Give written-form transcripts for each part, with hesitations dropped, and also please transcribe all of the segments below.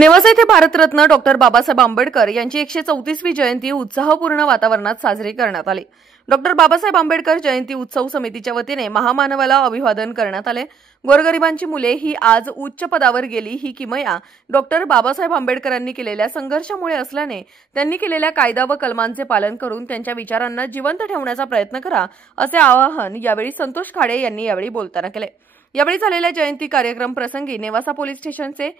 नेवासा येथे भारतरत्न डॉक्टर बाबासाहेब आंबेडकर यांची 134वी जयंती उत्साहपूर्ण वातावरणात साजरी करण्यात आली। डॉक्टर बाबासाहेब आंबेडकर जयंती उत्सव समितीच्या वतीने महामानवाला अभिवादन करण्यात आले। गोरगरिबांची मुले ही आज उच्च पदावर गेली ही किमया डॉक्टर बाबासाहेब आंबेडकरांनी केलेल्या संघर्षामुळे असल्याने त्यांनी केलेल्या कायदा व कलमांचे पालन करून त्यांच्या विचारांना जिवंत ठेवण्याचा प्रयत्न करा असे आवाहन यावेळी संतोष खाडे यांनी यावेळी बोलताना केले। यावेळी झालेल्या जयंती कार्यक्रम प्रसंगी नेवासा पोलीस स्टेशनचे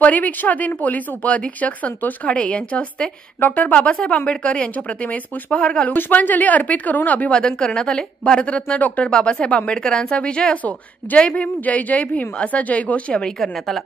परिवीक्षाधीन पोलीस उपअधीक्षक संतोष खाडे यांच्या हस्ते डॉक्टर बाबासाहेब आंबेडकर यांच्या प्रतिमेस पुष्पहार घालून पुष्पांजली अर्पित करून अभिवादन करण्यात आले। भारतरत्न डॉक्टर बाबासाहेब आंबेडकरांचा विजय असो, जय भीम, जय जय भीम असा जयघोष यावेळी करण्यात आला।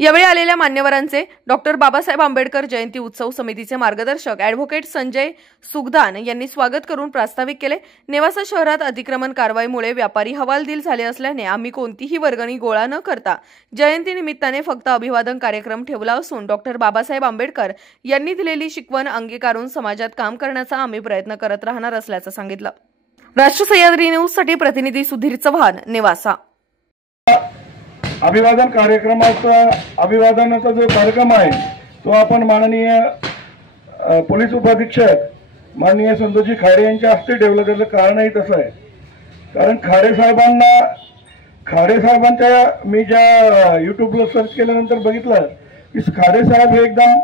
यावेळी आलेल्या मान्यवरांचे डॉक्टर बाबासाहेब आंबेडकर जयंती उत्सव समितीचे मार्गदर्शक ॲडव्होकेट संजय सुगदान यांनी स्वागत करून प्रास्ताविक केले। नेवासा शहरात अतिक्रमण कारवाईमुळे व्यापारी हवालदिल झाले असल्याने आम्ही कोणतीही वर्गणी गोळा न करता जयंती निमित्ताने फक्त अभिवादन कार्यक्रम ठेवला असून डॉक्टर बाबासाहेब आंबेडकर यांनी दिलेली शिकवण अंगीकारून समाजात काम करण्याचा आम्ही प्रयत्न करत राहणार असल्याचं सांगितलं। राष्ट्र सह्याद्री न्यूजसाठी प्रतिनिधी सुधीर चव्हाण, नेवासा। अभिवादन अभिवादनाचा जो कार्यक्रम आहे तो आपण माननीय पोलीस उपाधीक्षक माननीय संतोषजी खाडे यांच्या हस्ते डेव्हलप करायचं कारणही तसं आहे। कारण खाडे साहेबांच्या मी ज्या यूट्यूबला सर्च केल्यानंतर बघितलं की खाडे साहेब हे एकदम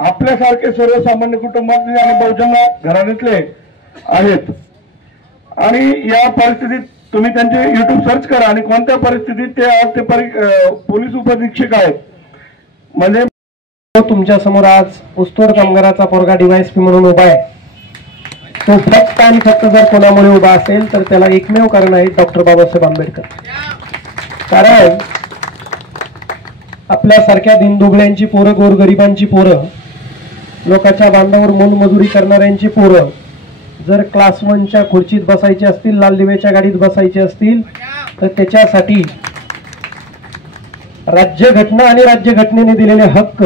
आपल्यासारखे सर्वसामान्य कुटुंबातले आणि बहुजन घराण्यातले आहेत आणि या परिस्थितीत तुम्ही त्यांचे यूट्यूब सर्च करा आणि कोणत्या परिस्थितीत ते आज ते पोलीस उपाधीक्षक आहेत। म्हणजे तुमच्या समोर आज ऊसतोड कामगाराचा पोरगा डीवायएसपी म्हणून उभा आहे। तो फक्त आणि फक्त जर कोणामुळे उभा असेल तर त्याला एकमेव कारण आहे डॉक्टर बाबासाहेब आंबेडकर। कारण आपल्यासारख्या दिनदुबळ्यांची पोरं, गोरगरिबांची पोरं, लोकांच्या बांधावर मोलमजुरी करणाऱ्यांची पोरं जर क्लास 1च्या खुर्चीत बसायचे असतील, लाल दिव्याच्या गाडीत बसायचे असतील तर त्याच्यासाठी राज्यघटना आणि राज्यघटनेने दिलेले हक्क,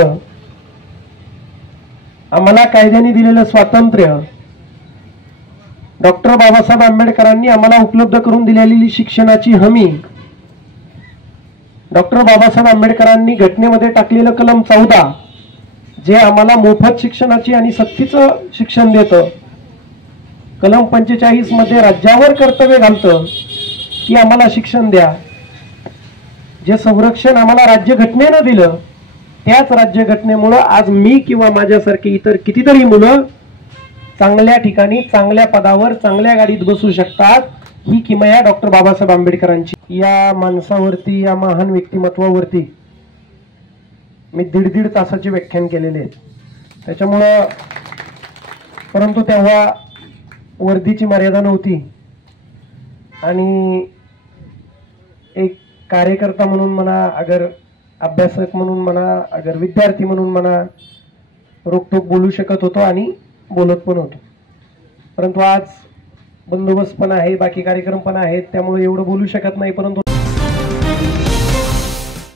आम्हाला कायद्याने दिलेलं स्वातंत्र्य, डॉक्टर बाबासाहेब आंबेडकरांनी आम्हाला उपलब्ध करून दिलेली शिक्षणाची हमी, डॉक्टर बाबासाहेब आंबेडकरांनी घटनेमध्ये टाकलेलं कलम 14 जे आम्हाला मोफत शिक्षणाची आणि सक्तीचं शिक्षण देतं, कलम 45 मध्ये राज्यावर कर्तव्य घालतं की आम्हाला शिक्षण द्या, जे संरक्षण आम्हाला राज्यघटनेनं दिलं त्याच राज्यघटनेमुळे आज मी किंवा माझ्यासारखी इतर कितीतरी मुलं चांगल्या ठिकाणी, चांगल्या पदावर, चांगल्या गाडीत बसू शकतात। ही किमया डॉक्टर बाबासाहेब आंबेडकरांची। या माणसावरती, या महान व्यक्तिमत्वावरती मी दीड तासाचे व्याख्यान केलेले आहे। त्याच्यामुळं परंतु तेव्हा वर्दीची मर्यादा नव्हती आणि एक कार्यकर्ता म्हणून म्हणा, अगर अभ्यासक म्हणून म्हणा, अगर विद्यार्थी म्हणून म्हणा, रोकटोक बोलू शकत होतो आणि बोलत पण होतो। परंतु आज बंदोबस्त पण आहे, बाकी कार्यक्रम पण आहेत, त्यामुळे एवढं बोलू शकत नाही। परंतु